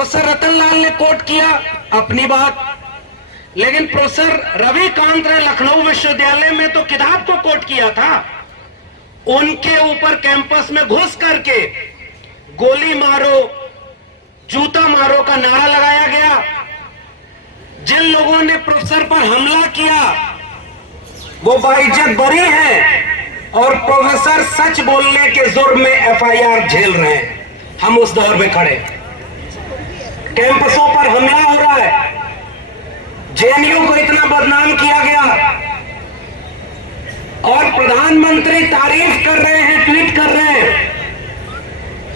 Professor Ratanlal ने coat किया अपनी बात, लेकिन प्रोफेसर रविकांत ने लखनऊ विश्वविद्यालय में तो किताब को कोट किया था। उनके ऊपर कैंपस में घुस करके गोली मारो, जूता मारो का नारा लगाया गया। जिन लोगों ने प्रोफेसर पर हमला किया वो बाइज्जत बरी हैं और प्रोफेसर सच बोलने के जुर्म में एफआईआर झेल रहे हैं। हम उस दौर में खड़े, कैंपसों पर हमला हो रहा है, जेएनयू को इतना बदनाम किया गया और प्रधानमंत्री तारीफ कर रहे हैं, ट्वीट कर रहे हैं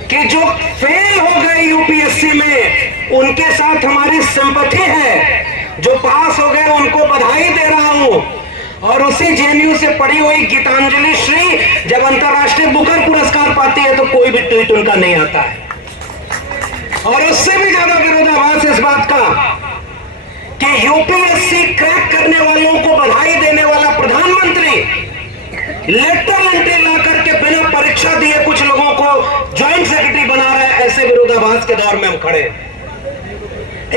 कि जो फेल हो गए यूपीएससी में उनके साथ हमारी सिंपैथी है, जो पास हो गए उनको बधाई दे रहा हूं। और उसी जेएनयू से पढ़ी हुई गीतांजलि श्री जब अंतर्राष्ट्रीय बुकर पुरस्कार पाती है तो कोई भी ट्वीट उनका नहीं आता है। और उससे भी ज्यादा विरोधाभास इस बात का कि यूपीएससी क्रैक करने वालों को बधाई देने वाला प्रधानमंत्री लेटर एंट्री ला करके बिना परीक्षा दिए कुछ लोगों को ज्वाइंट सेक्रेटरी बना रहा है। ऐसे विरोधाभास के दौर में हम खड़े।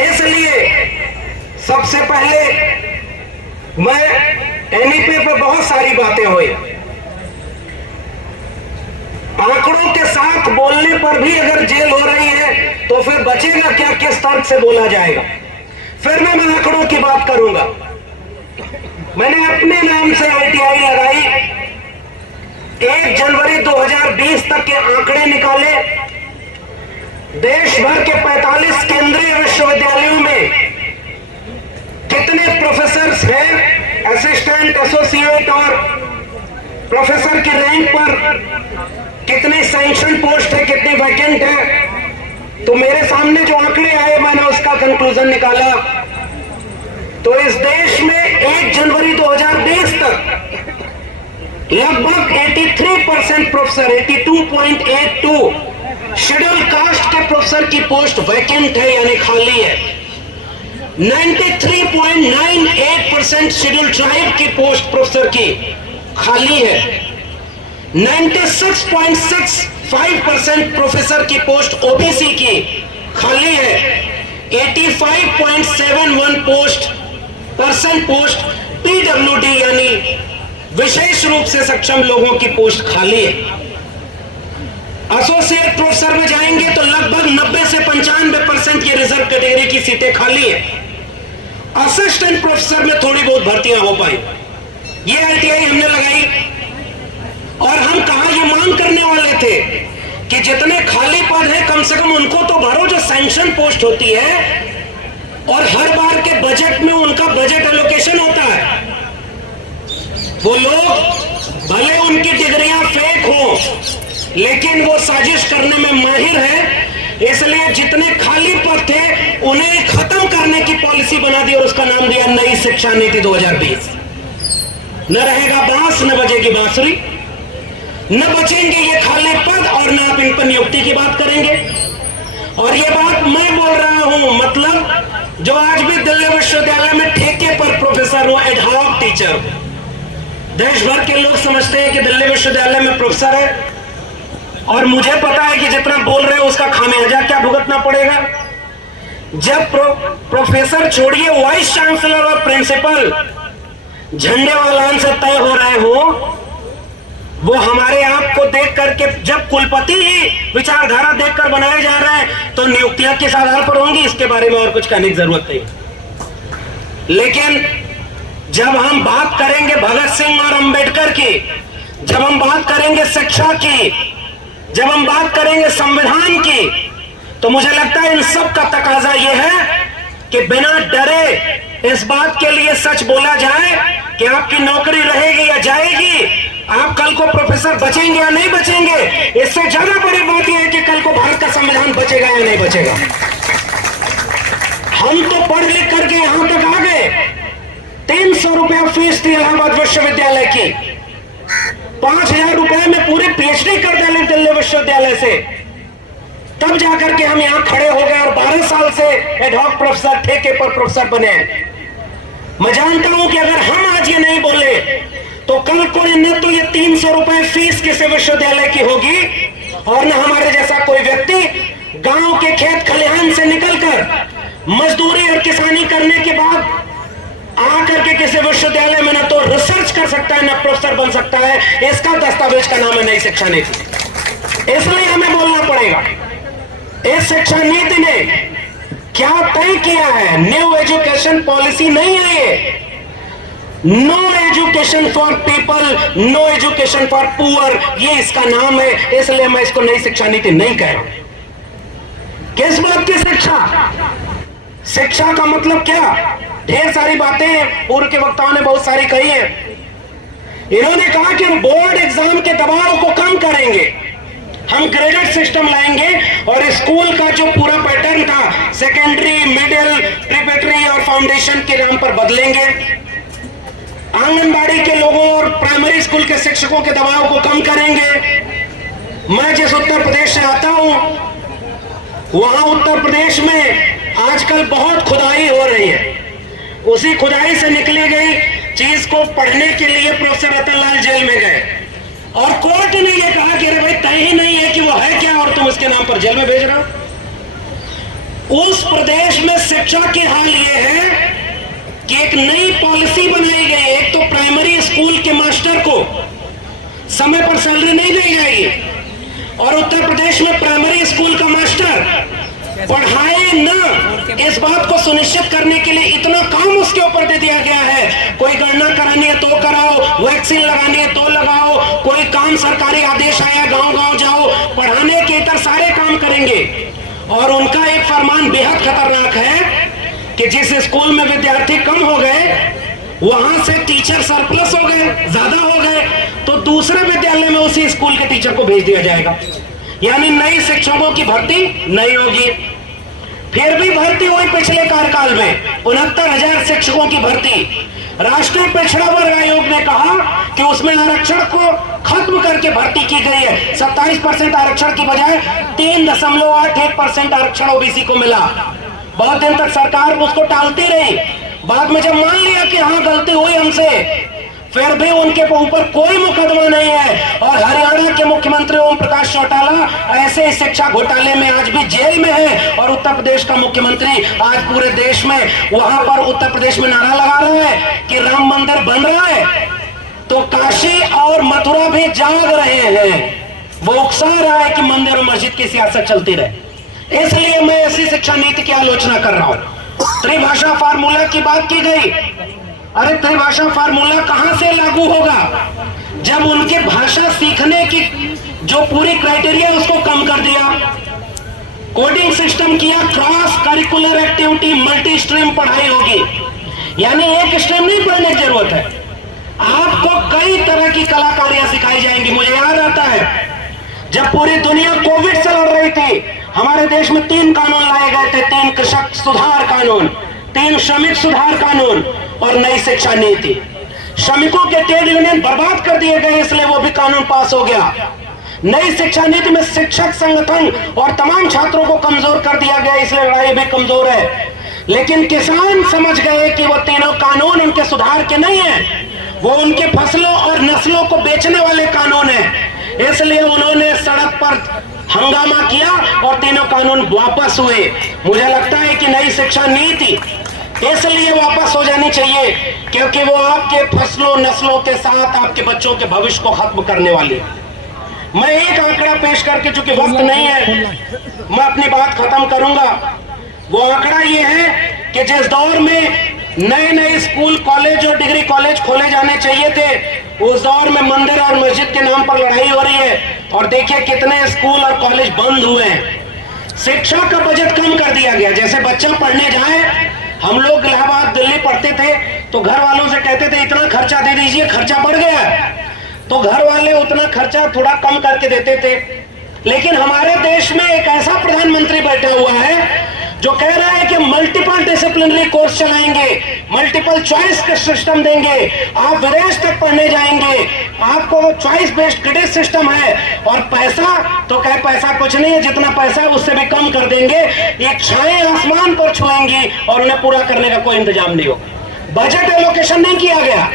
इसलिए सबसे पहले मैं एनईपी पर बहुत सारी बातें हुई, आंकड़ों के साथ बोलने पर भी अगर जेल हो रही है तो फिर बचेगा क्या, किस तर्क से बोला जाएगा। फिर मैं आंकड़ों की बात करूंगा। मैंने अपने नाम से आईटीआई लगाई, 1 जनवरी 2020 तक के आंकड़े निकाले। देश भर के 45 केंद्रीय विश्वविद्यालयों में कितने प्रोफेसर हैं, असिस्टेंट, एसोसिएट और प्रोफेसर की रैंक पर कितनी सैंक्शन पोस्ट है, कितनी वैकेंट है। तो मेरे सामने जो आंकड़े आए मैंने उसका कंक्लूजन निकाला। तो इस देश में 1 जनवरी 2020 तक लगभग 83% प्रोफेसर, 82.82 शेड्यूल कास्ट के प्रोफेसर की पोस्ट वैकेंट है यानी खाली है। 93.98% शेड्यूल ट्राइब की पोस्ट प्रोफेसर की खाली है। 96.65% प्रोफेसर की पोस्ट ओबीसी की खाली है। 85.71% पोस्ट पीडब्ल्यूडी यानी विशेष रूप से सक्षम लोगों की पोस्ट खाली है। एसोसिएट प्रोफेसर में जाएंगे तो लगभग 90 से 95% की रिजर्व कैटेगरी की सीटें खाली है। असिस्टेंट प्रोफेसर में थोड़ी बहुत भर्तियां हो पाई। ये आईटीआई हमने लगाई और हम कहा ये मांग करने वाले थे कि जितने खाली पद हैं कम से कम उनको तो भरो जो सैंक्शन पोस्ट होती है और हर बार के बजट में उनका बजट एलोकेशन होता है। वो लोग भले उनकी डिग्रियां फेक हो लेकिन वो साजिश करने में माहिर है, इसलिए जितने खाली पद थे उन्हें खत्म करने की पॉलिसी बना दी और उसका नाम दिया नई शिक्षा नीति 2020। न रहेगा बांस न बजेगी बांसुरी, न बचेंगे ये खाली पद और न आप इन पर नियुक्ति की बात करेंगे। और ये बात मैं बोल रहा हूं, मतलब जो आज भी दिल्ली विश्वविद्यालय में ठेके पर प्रोफेसर हो, एडहॉक टीचर, देश भर के लोग समझते हैं कि दिल्ली विश्वविद्यालय में प्रोफेसर है और मुझे पता है कि जितना बोल रहे हैं उसका खामियाजा क्या भुगतना पड़ेगा। जब प्रोफेसर छोड़िए वाइस चांसलर और प्रिंसिपल झंडे वालान से तय हो रहे हो, वो हमारे आप को देख करके, जब कुलपति ही विचारधारा देखकर बनाए जा रहे हैं तो नियुक्तियां किस आधार पर होंगी, इसके बारे में और कुछ कहने की जरूरत नहीं। लेकिन जब हम बात करेंगे भगत सिंह और अंबेडकर की, जब हम बात करेंगे शिक्षा की, जब हम बात करेंगे संविधान की, तो मुझे लगता है इन सब का तकाजा यह है कि बिना डरे इस बात के लिए सच बोला जाए कि आपकी नौकरी रहेगी या जाएगी, आप कल को प्रोफेसर बचेंगे या नहीं बचेंगे। इससे ज्यादा बड़ी बात यह है कि कल को भारत का संविधान बचेगा या नहीं बचेगा। हम तो पढ़ लिख करके यहां तक आ गए, 300 रुपया फीस थी इलाहाबाद विश्वविद्यालय की, 5000 रुपए में पूरी पीएचडी कर डाली दिल्ली विश्वविद्यालय से, तब जाकर के हम यहां खड़े हो गए और 12 साल से एडहॉक प्रोफेसर, ठेके पर प्रोफेसर बने। मैं जानता हूं कि अगर हम आज ये नहीं बोले तो कल को न तो ये 300 रुपए फीस किसी विश्वविद्यालय की होगी और न हमारे जैसा कोई व्यक्ति गांव के खेत खलिहान से निकलकर मजदूरी और किसानी करने के बाद आकर के किसी विश्वविद्यालय में न तो रिसर्च कर सकता है, न प्रोफेसर बन सकता है। इसका दस्तावेज का नाम है नई शिक्षा नीति। इसलिए हमें बोलना पड़ेगा, इस शिक्षा नीति ने क्या तय किया है? न्यू एजुकेशन पॉलिसी नहीं है ये। No education for people, no education for poor, ये इसका नाम है। इसलिए मैं इसको नई शिक्षा नीति नहीं कह रहा हूं। किस बात की शिक्षा? शिक्षा का मतलब क्या? ढेर सारी बातें पूर्व के वक्ताओं ने बहुत सारी कही है। इन्होंने कहा कि हम बोर्ड एग्जाम के दबाव को कम करेंगे, हम ग्रेडेड सिस्टम लाएंगे और स्कूल का जो पूरा पैटर्न था सेकेंडरी, मिडिल, प्रीपेटरी और फाउंडेशन के नाम पर बदलेंगे। आंगनबाड़ी के लोगों और प्राइमरी स्कूल के शिक्षकों के दबाव को कम करेंगे। मैं जिस उत्तर प्रदेश से आता हूं, वहां उत्तर प्रदेश में आजकल बहुत खुदाई हो रही है। उसी खुदाई से निकली गई चीज को पढ़ने के लिए प्रोफेसर रतनलाल जेल में गए और कोर्ट ने यह कहा कि अरे भाई तय ही नहीं है कि वो है क्या और तुम उसके नाम पर जेल में भेज रहे हो। उस प्रदेश में शिक्षा की हाल यह है कि एक नई पॉलिसी बनाई गई है। एक तो प्राइमरी स्कूल के मास्टर को समय पर सैलरी नहीं दी जाएगी और उत्तर प्रदेश में प्राइमरी स्कूल का मास्टर पढ़ाए ना, इस बात को सुनिश्चित करने के लिए इतना काम उसके ऊपर दे दिया गया है। कोई गणना करानी है तो कराओ, वैक्सीन लगानी है तो लगाओ, कोई काम सरकारी आदेश आया गांव गांव जाओ, पढ़ाने के इतर सारे काम करेंगे। और उनका एक फरमान बेहद खतरनाक है कि जिस स्कूल में विद्यार्थी कम हो गए वहां से टीचर सरप्लस हो गए, ज्यादा हो गए, तो दूसरे विद्यालय में उसी स्कूल के टीचर को भेज दिया जाएगा। यानी नई शिक्षकों की भर्ती नहीं होगी। फिर भी भर्ती हुई पिछले कार्यकाल में 69,000 शिक्षकों की भर्ती। राष्ट्रीय पिछड़ा वर्ग आयोग ने कहा कि उसमें आरक्षण को खत्म करके भर्ती की गई है। 27% आरक्षण की बजाय 3.81% आरक्षण ओबीसी को मिला। बहुत दिन तक सरकार उसको टालती रही। बाद में जब मान लिया कि हाँ गलती हुई हमसे, फिर भी उनके ऊपर कोई मुकदमा नहीं है। और हरियाणा के मुख्यमंत्री ओम प्रकाश चौटाला ऐसे शिक्षा घोटाले में आज भी जेल में है और उत्तर प्रदेश का मुख्यमंत्री आज पूरे देश में वहां पर उत्तर प्रदेश में नारा लगा रहा है कि राम मंदिर बन रहा है तो काशी और मथुरा भी जाग रहे हैं। वो उकसा रहा है कि मंदिर और मस्जिद की सियासत चलती रहे। इसलिए मैं ऐसी शिक्षा नीति की आलोचना कर रहा हूं। त्रिभाषा फार्मूला की बात की गई। अरे त्रिभाषा फार्मूला कहां से लागू होगा जब उनके भाषा सीखने की जो पूरी क्राइटेरिया उसको कम कर दिया, कोडिंग सिस्टम किया, cross curricular activity, multi stream पढ़ाई होगी। यानी एक स्ट्रीम नहीं पढ़ने की जरूरत है, आपको कई तरह की कलाकारियां सिखाई जाएंगी। मुझे याद आता है जब पूरी दुनिया कोविड से लड़ रही थी, हमारे देश में 3 कानून लाए गए थे। 3 कृषक सुधार कानून, 3 श्रमिक सुधार कानून और नई शिक्षा नीति। श्रमिकों के ट्रेड यूनियन बर्बाद कर दिए गए, इसलिए वो भी कानून पास हो गया। नई शिक्षा नीति में शिक्षक संगठन और तमाम छात्रों को कमजोर कर दिया गया, इसलिए लड़ाई भी कमजोर है। लेकिन किसान समझ गए कि वो तीनों कानून उनके सुधार के नहीं है, वो उनके फसलों और नस्लों को बेचने वाले कानून है। इसलिए उन्होंने सड़क पर हंगामा किया और तीनों कानून वापस हुए। मुझे लगता है कि नई शिक्षा नीति इसलिए वापस हो जानी चाहिए क्योंकि वो आपके फसलों नस्लों के साथ आपके बच्चों के भविष्य को खत्म करने वाली है। मैं एक आंकड़ा पेश करके, चूंकि वक्त नहीं है, मैं अपनी बात खत्म करूंगा। वो आंकड़ा ये है कि जिस दौर में नए नए स्कूल, कॉलेज और डिग्री कॉलेज खोले जाने चाहिए थे, उस दौर में मंदिर और मस्जिद के नाम पर लड़ाई हो रही है। और देखिए कितने स्कूल और कॉलेज बंद हुए हैं। शिक्षा का बजट कम कर दिया गया। जैसे बच्चा पढ़ने जाए, हम लोग इलाहाबाद दिल्ली पढ़ते थे तो घर वालों से कहते थे इतना खर्चा दे दीजिए, खर्चा बढ़ गया है, तो घर वाले उतना खर्चा थोड़ा कम करके देते थे। लेकिन हमारे देश में एक ऐसा प्रधानमंत्री बैठा हुआ है जो कह रहा है कि मल्टीपल डिसिप्लिनरी कोर्स चलाएंगे, मल्टीपल चॉइस का सिस्टम देंगे, आप विदेश तक पढ़ने जाएंगे, आपको चॉइस बेस्ड क्रेडिट सिस्टम है। और पैसा तो कहे पैसा कुछ नहीं है, जितना पैसा है उससे भी कम कर देंगे। एक छाएं आसमान पर छुएंगी और उन्हें पूरा करने का कोई इंतजाम नहीं होगा। बजट एलोकेशन नहीं किया गया,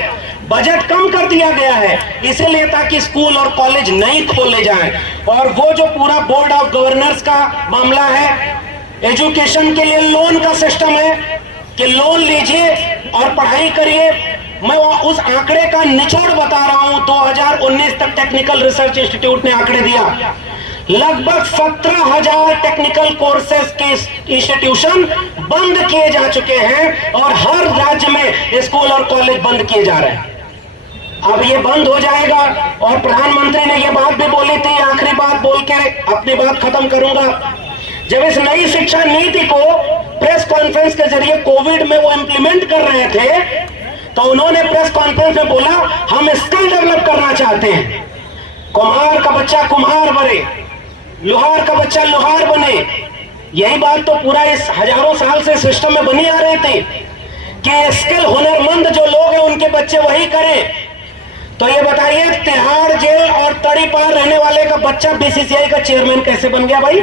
बजट कम कर दिया गया है इसीलिए ताकि स्कूल और कॉलेज नहीं खोले जाएं। और वो जो पूरा बोर्ड ऑफ गवर्नर्स का मामला है, एजुकेशन के लिए लोन का सिस्टम है कि लोन लीजिए और पढ़ाई करिए। मैं उस आंकड़े का निचोड़ बता रहा हूं, 2019 तक टेक्निकल रिसर्च इंस्टीट्यूट ने आंकड़े दिया, लगभग 17,000 टेक्निकल कोर्सेज के इंस्टीट्यूशन बंद किए जा चुके हैं और हर राज्य में स्कूल और कॉलेज बंद किए जा रहे हैं। अब ये बंद हो जाएगा। और प्रधानमंत्री ने ये बात भी बोली थी, आखिरी बात बोल के अपनी बात खत्म करूंगा। जब इस नई शिक्षा नीति को प्रेस कॉन्फ्रेंस के जरिए कोविड में वो इंप्लीमेंट कर रहे थे, तो उन्होंने प्रेस कॉन्फ्रेंस में बोला हम स्किल डेवलप करना चाहते हैं, कुम्हार का बच्चा कुम्हार बने, लोहार का बच्चा लोहार बने। यही बात तो पूरा इस हजारों साल से सिस्टम में बनी आ रही थी कि स्किल हुनरमंद जो लोग हैं उनके बच्चे वही करें। तो ये बताइए, तिहाड़ जेल और तड़ी पार रहने वाले का बच्चा बीसीसीआई का चेयरमैन कैसे बन गया भाई?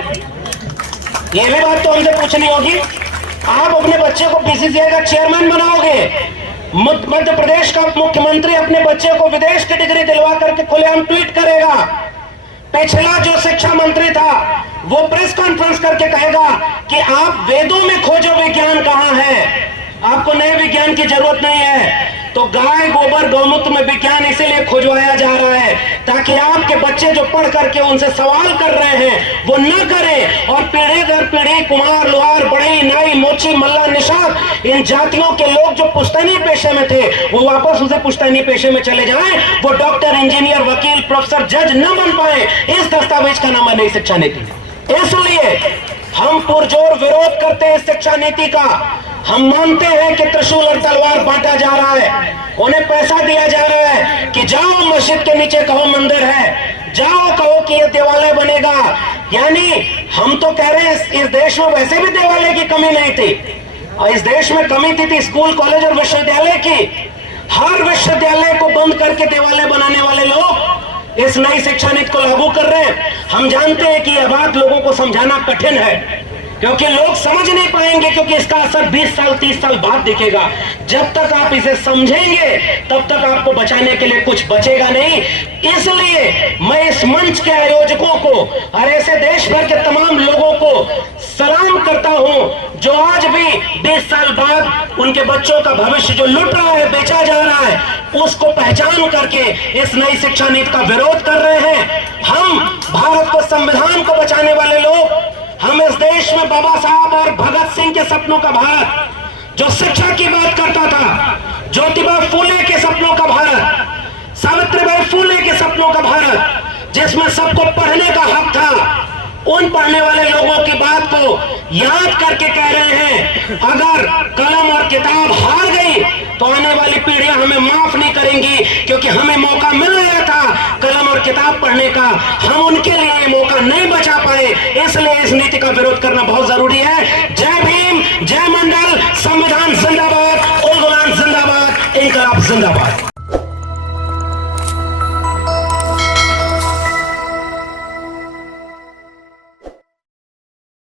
ये भी बात तो हमसे पूछनी होगी। आप अपने बच्चे को बीसीसीआई का चेयरमैन बनाओगे, मध्य प्रदेश का मुख्यमंत्री अपने बच्चे को विदेश की डिग्री दिलवा करके खुलेआम ट्वीट करेगा, पिछला जो शिक्षा मंत्री था वो प्रेस कॉन्फ्रेंस करके कहेगा कि आप वेदों में खोजो विज्ञान कहां है, आपको नए विज्ञान की जरूरत नहीं है। तो गाय गोबर गौमूत्र में विज्ञान इसीलिए खोजवाया जा रहा है ताकि आपके बच्चे जो पढ़ करके उनसे सवाल कर रहे हैं वो न करें, और पीढ़ी दर पीढ़ी कुम्हार लोहार बढ़ई नाई मोची मल्ला निषाद इन जातियों के लोग जो पुश्तैनी पेशे में थे वो वापस उसे पुश्तैनी पेशे में चले जाएं, वो डॉक्टर इंजीनियर वकील प्रोफेसर जज न बन पाए। इस दस्तावेज का नाम है नई शिक्षा नीति। इसलिए हम पुरजोर विरोध करते हैं शिक्षा नीति का। हम मानते हैं कि त्रिशूल और तलवार बांटा जा रहा है, उन्हें पैसा दिया जा रहा है कि जाओ मस्जिद के नीचे कहो मंदिर है, जाओ कहो कि ये देवालय बनेगा। यानी हम तो कह रहे हैं इस देश में वैसे भी देवालय की कमी नहीं थी, और इस देश में कमी थी स्कूल कॉलेज और विश्वविद्यालय की। हर विश्वविद्यालय को बंद करके देवालय बनाने वाले लोग इस नई शिक्षा नीति को लागू कर रहे हैं। हम जानते हैं कि यह बात लोगों को समझाना कठिन है क्योंकि लोग समझ नहीं पाएंगे, क्योंकि इसका असर 20 साल 30 साल बाद दिखेगा। जब तक आप इसे समझेंगे तब तक आपको बचाने के लिए कुछ बचेगा नहीं। इसलिए मैं इस मंच के आयोजकों को और ऐसे देश भर के तमाम लोगों को सलाम करता हूं जो आज भी 20 साल बाद उनके बच्चों का भविष्य जो लुट रहा है, बेचा जा रहा है, उसको पहचान करके इस नई शिक्षा नीति का विरोध कर रहे हैं। हम भारत को, संविधान को बचाने वाले लोग, हम इस देश में बाबा साहब और भगत सिंह के सपनों का भारत, जो शिक्षा की बात करता था, ज्योतिबा फूले के सपनों का भारत, सावित्रीबाई फूले के सपनों का भारत, जिसमें सबको पढ़ने का हक था, उन पढ़ने वाले लोगों की बात को याद करके कह रहे हैं अगर कलम और किताब हार गई तो आने वाली पीढ़ियां हमें माफ नहीं करेंगी, क्योंकि हमें मौका मिल रहा था कलम और किताब पढ़ने का, हम उनके लिए ये मौका नहीं बचा पाए। इसलिए इस नीति का विरोध करना बहुत जरूरी है। जय भीम, जय मंडल, संविधान जिंदाबाद, उल गुलाम जिंदाबाद, इनकलाब जिंदाबाद।